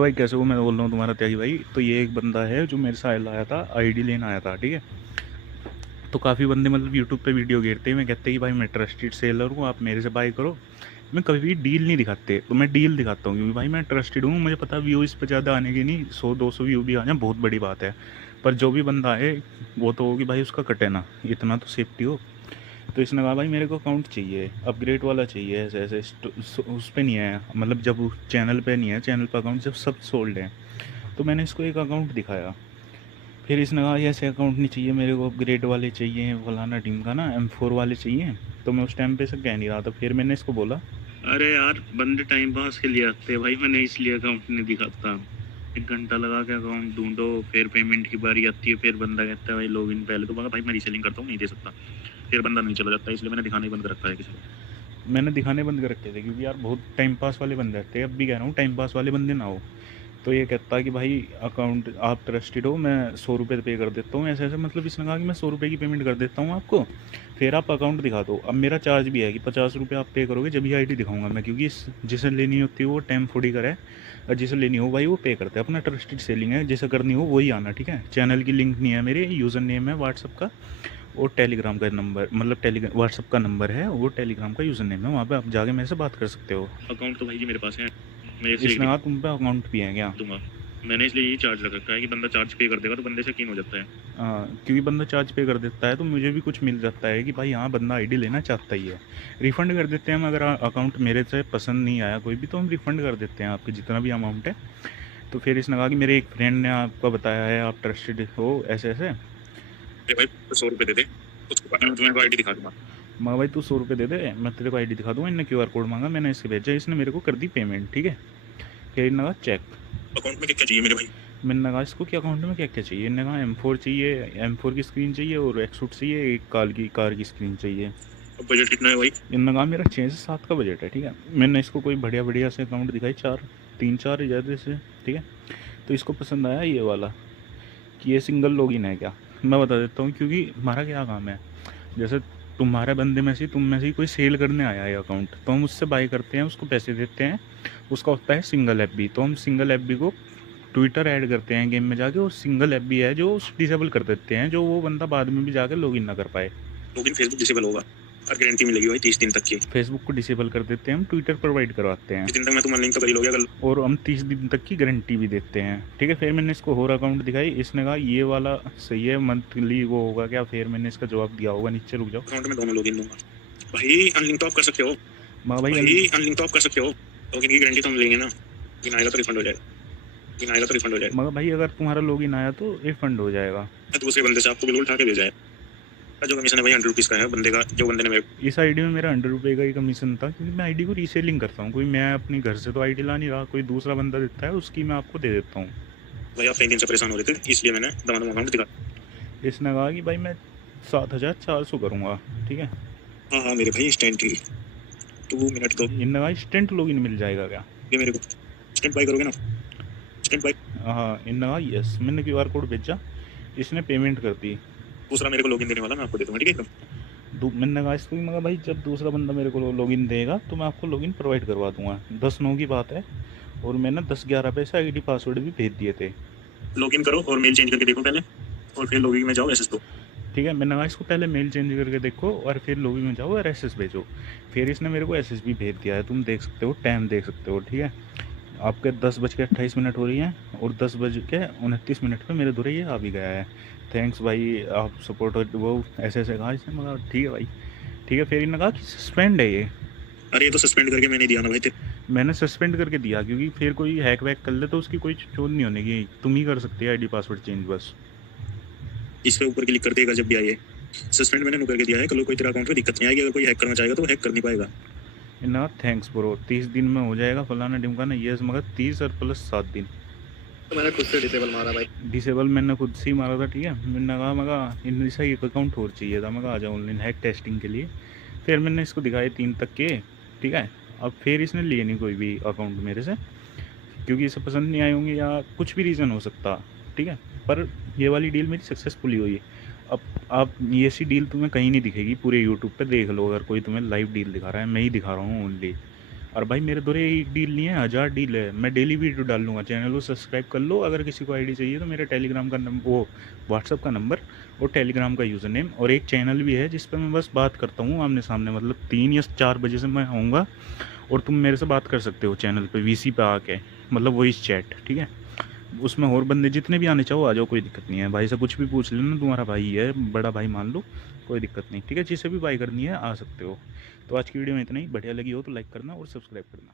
Hello भाई, कैसे हो? मैं बोल रहा हूँ तुम्हारा त्यागी भाई। तो ये एक बंदा है जो मेरे साथ आया था, आईडी लेने आया था, ठीक है। तो काफ़ी बंदे मतलब यूट्यूब पे वीडियो घेरते हैं, मैं कहते हैं कि भाई मैं ट्रस्टेड सेलर हूँ, आप मेरे से बाय करो। मैं कभी भी डील नहीं दिखाते, तो मैं डील दिखाता हूँ क्योंकि भाई मैं ट्रस्टेड हूँ। मुझे पता व्यू इस पर ज़्यादा आने की नहीं, 100-200 व्यू भी आ जाए बहुत बड़ी बात है। पर जो भी बंदा आए वो तो हो कि भाई उसका कटे ना, इतना तो सेफ्टी हो। तो इसने कहा भाई मेरे को अकाउंट चाहिए, अपग्रेड वाला चाहिए, ऐसे ऐसे उस पर नहीं है, मतलब जब चैनल पे नहीं है, चैनल पर अकाउंट जब सब सोल्ड है। तो मैंने इसको एक अकाउंट दिखाया। फिर इसने कहा ऐसे अकाउंट नहीं चाहिए मेरे को, अपग्रेड वाले चाहिए, फलाना टीम का ना M4 वाले चाहिए। तो मैं उस टाइम पे से कह नहीं रहा था। फिर मैंने इसको बोला, अरे यार, बंदे टाइम पास के लिए आते हैं भाई, मैंने इसलिए अकाउंट नहीं दिखाता। 1 घंटा लगा के अकाउंट ढूंढो, फिर पेमेंट की बारी आती है, फिर बंदा कहता है भाई लॉगिन पहले तो भाई मैं रीसेलिंग करता हूँ, नहीं दे सकता। फिर बंदा नहीं चला जाता, इसलिए मैंने दिखाना ही बंद कर रखा है किसी को। मैंने दिखाने बंद कर रखे थे क्योंकि यार बहुत टाइम पास वाले बंदे रहते हैं। अब भी कह रहा हूँ टाइम पास वाले बंदे ना हो। तो ये कहता है कि भाई अकाउंट आप ट्रस्टेड हो, मैं 100 रुपये पे कर देता हूँ, ऐसे ऐसे। मतलब इसने कहा कि मैं 100 रुपये की पेमेंट कर देता हूँ आपको, फिर आप अकाउंट दिखा दो। अब मेरा चार्ज भी है कि 50 रुपये आप पे करोगे जब भी आईडी दिखाऊंगा मैं, क्योंकि जिसे लेनी होती है वो टाइम फोड़ी करे, और जिसे लेनी हो भाई वो पे करते हैं। अपना ट्रस्टेड सेलिंग है, जिसे करनी हो वही आना, ठीक है। चैनल की लिंक नहीं है, मेरे यूज़र नेम है व्हाट्सअप का, और टेलीग्राम का नंबर, मतलब टेलीग्राम व्हाट्सअप का नंबर है, वो टेलीग्राम का यूज़र नेम है, वहाँ पे आप जाके मेरे से बात कर सकते हो। अकाउंट तो भाई जी मेरे पास है, मैं इसलिए इसने कहा तुम पे अकाउंट भी है क्या? दूंगा। मैंने इसलिए यही चार्ज लग रखा है कि बंदा चार्ज पे कर देगा तो बंदे से कीन हो जाता है। क्योंकि बंदा चार्ज पे कर देता है तो मुझे भी कुछ मिल जाता है कि भाई हाँ बंदा आईडी लेना चाहता ही है। रिफ़ंड कर देते हैं हम, अगर अकाउंट मेरे से पसंद नहीं आया कोई भी तो हम रिफ़ंड कर देते हैं आपके जितना भी अमाउंट है। तो फिर इसने कहा कि मेरे एक फ्रेंड ने आपका बताया है, आप ट्रस्टेड हो, ऐसे ऐसे। भाई 100 रुपये दे दे, उसको मैं तुम्हें आईडी दिखा दूंगा। मगर भाई तू 100 रुपये दे दे, मैं तेरे को आईडी दिखा दूँगा। इनने QR कोड मांगा, मैंने इसके भेजा, इसने मेरे को कर दी पेमेंट, ठीक है। फिर इन्होंने कहा चेक। अकाउंट में क्या क्या चाहिए मेरे भाई? मैंने कहा इसको कि अकाउंट में क्या क्या चाहिए। इन्होंने कहा M4 चाहिए, M4 की स्क्रीन चाहिए, और एक्सूट चाहिए, एक कार की स्क्रीन चाहिए। अब बजट कितना है भाई? इन्होंने कहा मेरा 6 से 7 का बजट है, ठीक है। मैंने इसको कोई बढ़िया बढ़िया से अकाउंट दिखाई, 3-4 ज़्यादा से, ठीक है। तो इसको पसंद आया ये वाला कि ये सिंगल लॉगिन है क्या। मैं बता देता हूँ क्योंकि हमारा क्या काम है। जैसे तुम्हारे बंदे में से, तुम में से कोई सेल करने आया है अकाउंट, तो हम उससे बाय करते हैं, उसको पैसे देते हैं। उसका होता है सिंगल FB, तो हम सिंगल FB को ट्विटर ऐड करते हैं गेम में जाके, और सिंगल FB है जो डिसेबल कर देते हैं, जो वो बंदा बाद में भी जाके लॉगिन ना कर पाए। लॉगिन फेसबुक डिसेबल होगा और गारंटी मिलेगी भाई 30 दिन तक की। फेसबुक को डिसेबल कर देते हैं हम, ट्विटर प्रोवाइड करवाते हैं, 30 दिन तक मैं तुम्हारा लिंक तो कर ही लोगे अगर। और हम 30 दिन तक की गारंटी भी देते हैं, ठीक है। फिर मैंने इसको और अकाउंट दिखाई, इसने कहा ये वाला सही है, मंथली वो होगा क्या। फिर मैंने इसका जवाब दिया होगा, नीचे रुक जाओ। अकाउंट में दोनों लॉगिन दूंगा भाई, अनलिंक तो आप कर सकते हो मगर भाई भाई, अनलिंक तो आप कर सकते हो, लॉगिन की गारंटी तो हम लेंगे ना। लेकिन आएगा तो रिफंड हो जाएगा, लेकिन आएगा तो रिफंड हो जाएगा। मगर भाई अगर तुम्हारा लॉगिन आया तो रिफंड हो जाएगा। दूसरे बंदे से आपको बिल्कुल उठा के भेजा है। जो कमीशन है भाई 100 रुपीज़ का है बंदे का, जो बंदे ने मेरे। इस आईडी में मेरा 100 रुपये का ही कमीशन था, क्योंकि मैं आईडी को रीसेलिंग करता हूँ। कोई मैं अपने घर से तो आईडी ला नहीं रहा, कोई दूसरा बंदा देता है उसकी मैं आपको दे देता हूँ। भाई आप 3 दिन से परेशान हो रहे थे, इसलिए मैंने दवा अकाउंट दिखा। इसने कहा कि भाई मैं 7,400 करूँगा, ठीक है। हाँ हाँ मेरे भाई इंस्टेंटली 2 मिनट तो इनने कहा इंस्टेंट लॉगिन मिल जाएगा क्या? ये मेरे को इंस्टेंट बाई करोगे ना, इंस्टेंट बाई। हाँ, इनने कहा यस। मैंने QR कोड भेजा, इसने पेमेंट कर दी। दूसरा मेरे को लॉगिन देने वाला मैं आपको दे दूंगा, ठीक है एकदम। मैंने कहा इसको, मगर भाई जब दूसरा बंदा मेरे को लॉगिन देगा तो मैं आपको लॉगिन प्रोवाइड करवा दूंगा। 10-9 की बात है, और मैंने 10-11 पैसे आईडी पासवर्ड भी भेज दिए थे। लॉगिन करो और मेल चेंज करके देखो पहले, और फिर लॉगिन में जाओ SS दो। ठीक है, मैंने कहा इसको पहले मेल चेंज करके देखो और फिर लॉगिन में जाओ और SS भेजो। फिर इसने मेरे को SS भी भेज दिया है, तुम देख सकते हो, टाइम देख सकते हो, ठीक है। आपके 10:28 हो रही हैं, और 10:29 पे मेरे दूर ये आ भी गया है। थैंक्स भाई, आप सपोर्ट, वो ऐसे ऐसे कहा इसने। मगर ठीक है भाई, ठीक है। फिर इन्होंने कहा कि सस्पेंड है ये। अरे ये तो सस्पेंड करके मैंने दिया ना भाई तेरे। मैंने सस्पेंड करके दिया क्योंकि फिर कोई हैक वैक कर ले तो उसकी कोई चोट नहीं होने की, तुम ही कर सकते हो आईडी पासवर्ड चेंज बस। इसके ऊपर क्लिक कर देगा जब भी आए। सस्पेंड मैंने करके दिया है, कल कोई तेरा अकाउंट में दिक्कत नहीं आएगी, अगर कोई हैक करना चाहेगा तो हैक कर नहीं पाएगा। ना थैंक्स ब्रो, 30 दिन में हो जाएगा फलाना ढिमकाना, यस। मगर 30 और प्लस 7 दिन। तो मैंने खुद से डिसेबल मारा भाई। डिसेबल मैंने खुद से ही मारा था, ठीक है। मैंने कहा मगर इन ऐसा एक अकाउंट और चाहिए था, मगर आ जाओ ऑनलाइन हैक टेस्टिंग के लिए। फिर मैंने इसको दिखाए 3 तक के, ठीक है। अब फिर इसने लिए नहीं कोई भी अकाउंट मेरे से, क्योंकि इसे पसंद नहीं आए होंगे या कुछ भी रीज़न हो सकता, ठीक है। पर ये वाली डील मेरी सक्सेसफुली हुई है। अब आप ये सी डील तुम्हें कहीं नहीं दिखेगी पूरे यूट्यूब पे, देख लो अगर कोई तुम्हें लाइव डील दिखा रहा है, मैं ही दिखा रहा हूँ ओनली। और भाई मेरे द्वारा एक डील नहीं है, 1000 डील है। मैं डेली वीडियो डाल लूँगा, चैनल को सब्सक्राइब कर लो। अगर किसी को आईडी चाहिए तो मेरा टेलीग्राम का नंबर, वो व्हाट्सअप का नंबर और टेलीग्राम का यूज़र नेम, और एक चैनल भी है जिस पर मैं बस बात करता हूँ आमने सामने, मतलब 3 या 4 बजे से मैं आऊँगा और तुम मेरे से बात कर सकते हो चैनल पे वीसी पे आके, मतलब वॉइस चैट, ठीक है। उसमें और बंदे जितने भी आने चाहो आ जाओ, कोई दिक्कत नहीं है। भाई से कुछ भी पूछ लेना, तुम्हारा भाई है, बड़ा भाई मान लो, कोई दिक्कत नहीं, ठीक है। जिसे भी बाई करनी है आ सकते हो। तो आज की वीडियो में इतना ही। बढ़िया लगी हो तो लाइक करना और सब्सक्राइब करना।